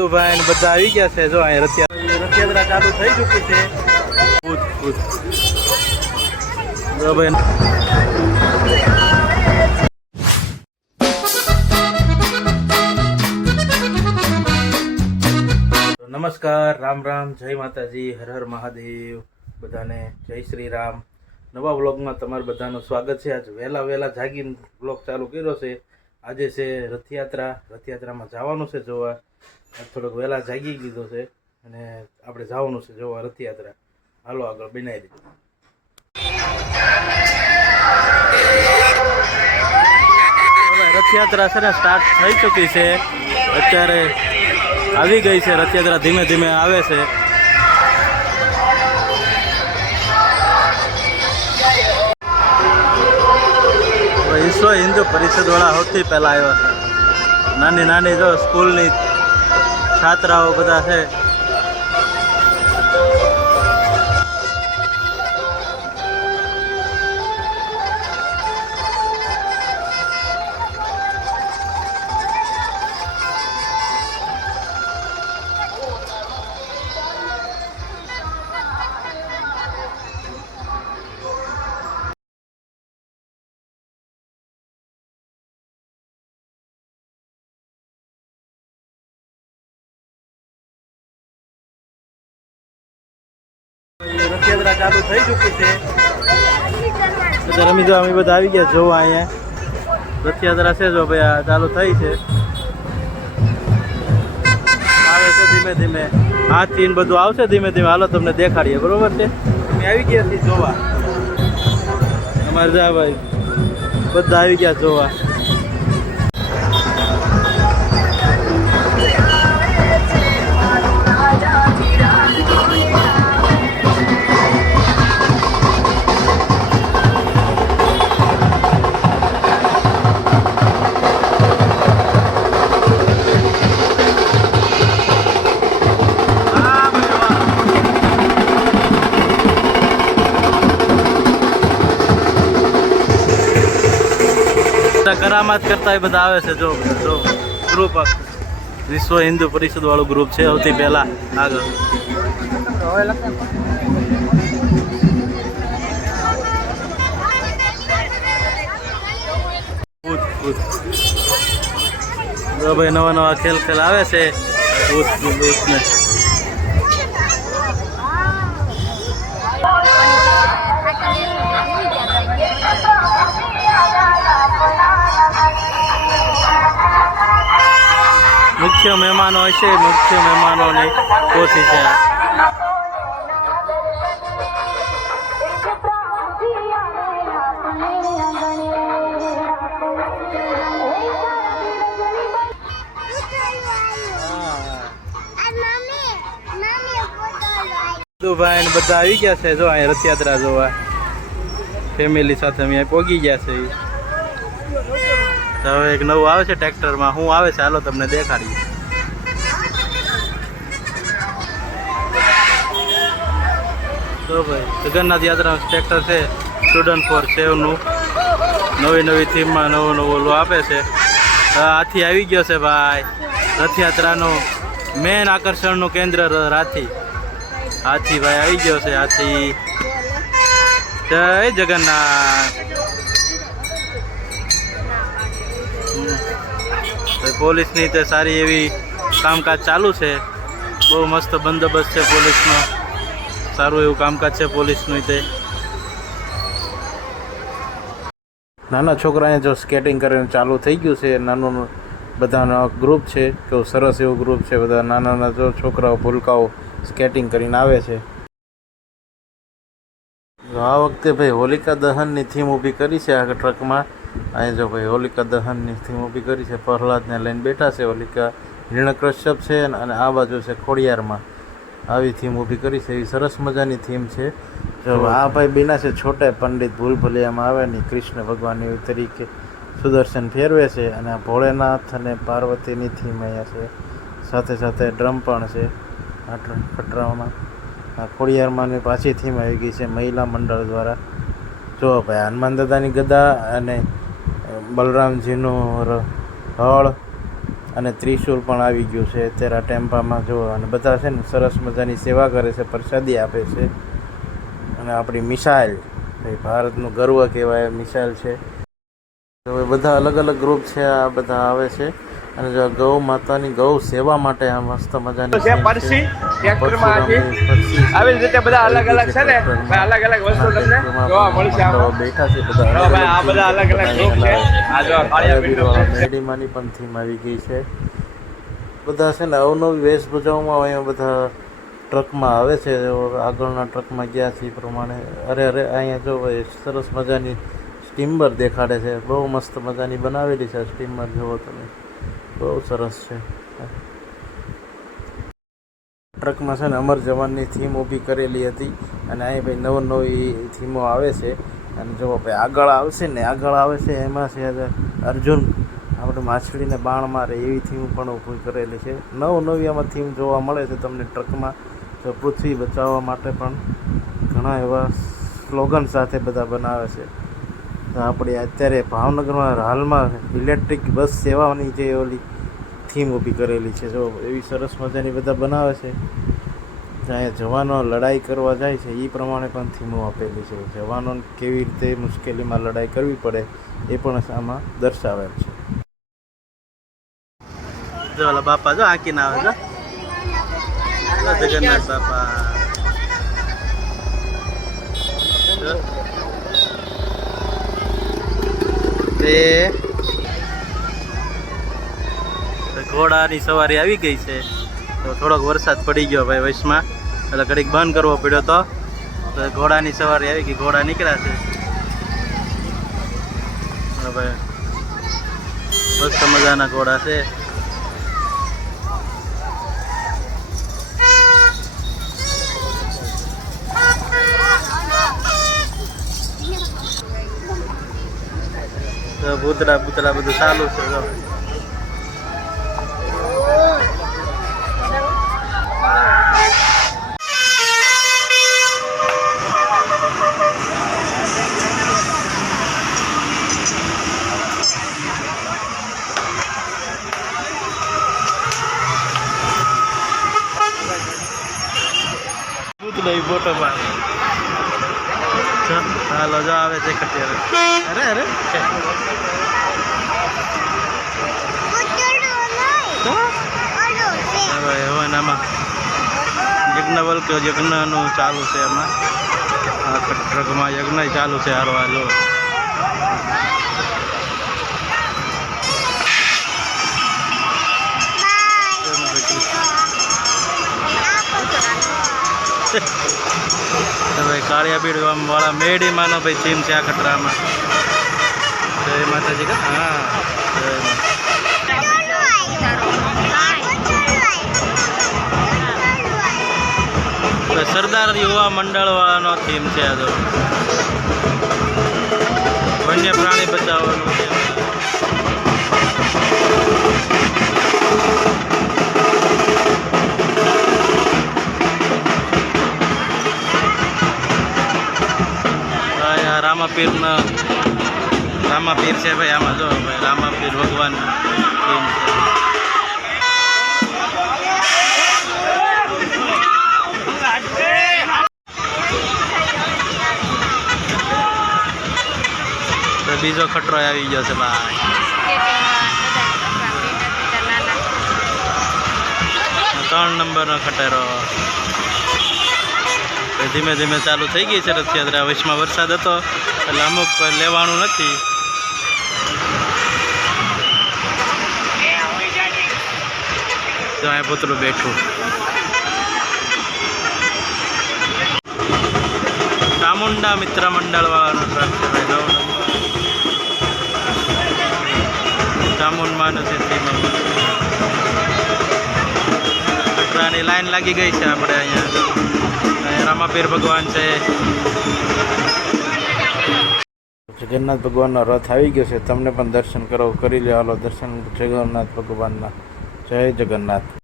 તો ભાઈ બધા આવી ગયા છે. જો અહીં રથયાત્રા ચાલુ થઈ ચૂકી છે. જો ભાઈ નમસ્કાર, રામ રામ, જય માતાજી, હર હર મહાદેવ. બધાને જય શ્રી રામ. નવા વ્લોગમાં તમારું બધાનું સ્વાગત છે. આજ વહેલા જાગીને વ્લોગ ચાલુ કર્યો છે. આજે છે રથયાત્રામાં જવાનું છે જોવા. થોડોક વહેલા જાગી લીધો છે અને આપણે જવાનું છે જોવા રથયાત્રા. હાલો આગળ બનાવી દીધું. રથયાત્રા છે ને સ્ટાર્ટ થઈ ચૂકી છે. અત્યારે આવી ગઈ છે રથયાત્રા, ધીમે ધીમે આવે છે. વિશ્વ હિન્દુ પરિષદ વાળા સૌથી પહેલા આવ્યા છે. નાની નાની જો સ્કૂલની છાત્રાઓ બધા છે. રથયાત્રા ચાલુ થઈ ચૂકી છે. અમે બધા આવી ગયા જોવા. અહીંયા રથયાત્રા છે જો ભાઈ, આ ચાલુ થઈ છે. આવે છે ધીમે ધીમે, હાથી ને બધું આવશે ધીમે ધીમે. હાલો તમને દેખાડીએ, બરોબર છે. અમે આવી ગયા છીએ જોવા. અમારે જા ભાઈ બધા આવી ગયા જોવા. કરામાત કરતા એ બધા આવે છે. જો ગ્રુપ વિશ્વ હિન્દુ પરિષદ વાળું ગ્રુપ છે સૌથી પહેલા આગળ. જો ભાઈ નવા ખેલ આવે છે. મુખ્ય મહેમાનો હશે, મુખ્ય મહેમાનોની કોઠી છે. ભાઈ બધા આવી ગયા છે જો અહીં રથયાત્રા જોવા. ફેમિલી સાથે અમે પહોંચી ગયા છે. હવે એક નવું આવે છે ટ્રેક્ટરમાં. શું આવે છે હાલો તમને દેખાડીએ. તો ભાઈ જગન્નાથ યાત્રાનું ટ્રેક્ટર છે. સ્ટુડન્ટ ફોર સેવનું નવી થીમમાં નવું ઓલું આપે છે. હાથી આવી ગયો છે ભાઈ. રથયાત્રાનું મેન આકર્ષણનું કેન્દ્ર હાથી ભાઈ આવી ગયો છે. હાથી, જય જગન્નાથ. પોલીસની તે સારી એવી કામકાજ ચાલુ છે. બહુ મસ્ત બંદોબસ્ત છે પોલીસનો. સારું એવું કામકાજ છે પોલીસનું. તે નાના છોકરાને જો સ્કેટિંગ કરીને ચાલુ થઈ ગયું છે. નાનું બધાનો ગ્રુપ છે. કેવું સરસ એવું ગ્રુપ છે. બધા નાના જો છોકરાઓ ભૂલકાઓ સ્કેટિંગ કરીને આવે છે. આ વખતે ભાઈ હોલિકા દહનની થીમ ઊભી કરી છે આ ટ્રકમાં. અહીં જો ભાઈ હોલિકા દહનની થીમ ઊભી કરી છે. પ્રહલાદને લઈને બેઠા છે. હોલિકા હિરણ્યકશ્યપ છે અને આ બાજુ છે ખોડિયારમાં. આવી થીમ ઊભી કરી છે. એવી સરસ મજાની થીમ છે. જો આ ભાઈ બીના છે છોટે પંડિત ભૂલ ભુલૈયામાં આવે ને કૃષ્ણ ભગવાનની તરીકે સુદર્શન ફેરવે છે. અને ભોળેનાથ અને પાર્વતીની થીમ અહીંયા છે. સાથે સાથે ડ્રમ પણ છે. આ ખટરાઓમાં આ ખોડિયારમાં પાછી થીમ આવી ગઈ છે મહિલા મંડળ દ્વારા. જો ભાઈ હનુમાન દાદાની ગદા અને બલરામજીનું હળ અને ત્રિશુલ પણ આવી ગયું છે અત્યારે આ ટેમ્પામાં જો. અને બધા છે ને સરસ મજાની સેવા કરે છે, પ્રસાદી આપે છે. અને આપણી મિસાઇલ એ ભારતનું ગર્વ કહેવાય મિસાઇલ છે. હવે બધા અલગ અલગ ગ્રુપ છે, આ બધા આવે છે અને જો ગૌ માતાની ગૌ સેવા માટે આ મસ્ત મજાની છે પરસી ટ્રેક્ટરમાંથી આવી રીતે બધા અલગ અલગ છે ને અલગ અલગ વસ્તુ તમને જોવા મળશે. બેઠા છે બધા ભાઈ આ બધા અલગ અલગ ગ્રુપ છે. આ જો કાળિયા મેડીમાંની પણ થીમ આવી ગઈ છે. બધા છે ને અવનવી વેશભૂષાઓમાં અહીંયા બધા ટ્રકમાં આવે છે. આગળના ટ્રકમાં ગયા છે એ પ્રમાણે અરે અહીંયા જો સરસ મજાની સ્ટીમર દેખાડે છે. બહુ મસ્ત મજાની બનાવેલી છે સ્ટીમર, જુઓ તમે, બહુ સરસ છે. ટ્રકમાં છે ને અમર જવાનની થીમ ઊભી કરેલી હતી અને અહીં ભાઈ નવી થીમો આવે છે. અને જો ભાઈ આગળ આવશે ને આગળ આવે છે એમાં છે અર્જુન આપણે માછલીને બાણ મારે એવી થીમ પણ ઊભી કરેલી છે. નવી આમાં થીમ જોવા મળે છે તમને ટ્રકમાં. તો પૃથ્વી બચાવવા માટે પણ ઘણા એવા સ્લોગન સાથે બધા બનાવે છે. તો આપણે અત્યારે ભાવનગરમાં હાલમાં ઇલેક્ટ્રિક બસ સેવાની જે ઓલી થીમ ઊભી કરેલી છે, જો એવી સરસ મજાની બધા બનાવે છે. ત્યાં જવાનો લડાઈ કરવા જાય છે એ પ્રમાણે પણ થીમો આપેલી છે. જવાનો કેવી રીતે મુશ્કેલીમાં લડાઈ કરવી પડે એ પણ આમાં દર્શાવેલ છે. જો ઓલા બાપા જો આંકીને આવે છે, જગન્નાથ બાપા. ઘોડાની સવારી આવી ગઈ છે. તો થોડોક વરસાદ પડી ગયો ભાઈ વચમાં, એટલે ઘડીક બંધ કરવો પડ્યો તો ઘોડાની સવારી આવી ગઈ. ઘોડા નીકળ્યા છે ભાઈ, મસ્ત મજાના ઘોડા છે. ભૂતળા બધું ચાલુ છે. ભૂતળા ફોટો માં ચાલો જો આવે છે કટિયા. અરે આમાં યજ્ઞનું ચાલુ છે. એમાં આ ટ્રકમાં યજ્ઞ ચાલુ છે. હારવા લો ભાઈ કાળિયા બીડ વાળા મેડી માનો ભાઈ થીમ છે આ ખતરામાં. જય માતાજી. હા સરદાર યુવા મંડળ વાળાનો થીમ છે. આ તો વન્ય પ્રાણી બચાવવાનું છે. રામાપીર છે ભાઈ. આમાં જો ભાઈ રામાપીર ભગવાન થીમ છે. બીજો ખટરો આવી ગયો છે ભાઈ. ત્રણ નંબરનો ખટેરો. ધીમે ધીમે ચાલુ થઈ ગઈ છે રથયાત્રા. વચમાં વરસાદ હતો એટલે અમુક લેવાનું નથી. ત્યાં પુતળું બેઠું. ચામુંડા મિત્ર મંડળ વાળાનો ટ્રક છે ભાઈ. 9 નંબર ચામુંડમાં નથી. કટરાની લાઈન લાગી ગઈ છે આપણે અહીંયા. રામાપીર ભગવાન છે. જગન્નાથ ભગવાનનો રથ આવી ગયો છે. તમને પણ દર્શન કરી લો. હાલો દર્શન જગન્નાથ ભગવાનના. જય જગન્નાથ.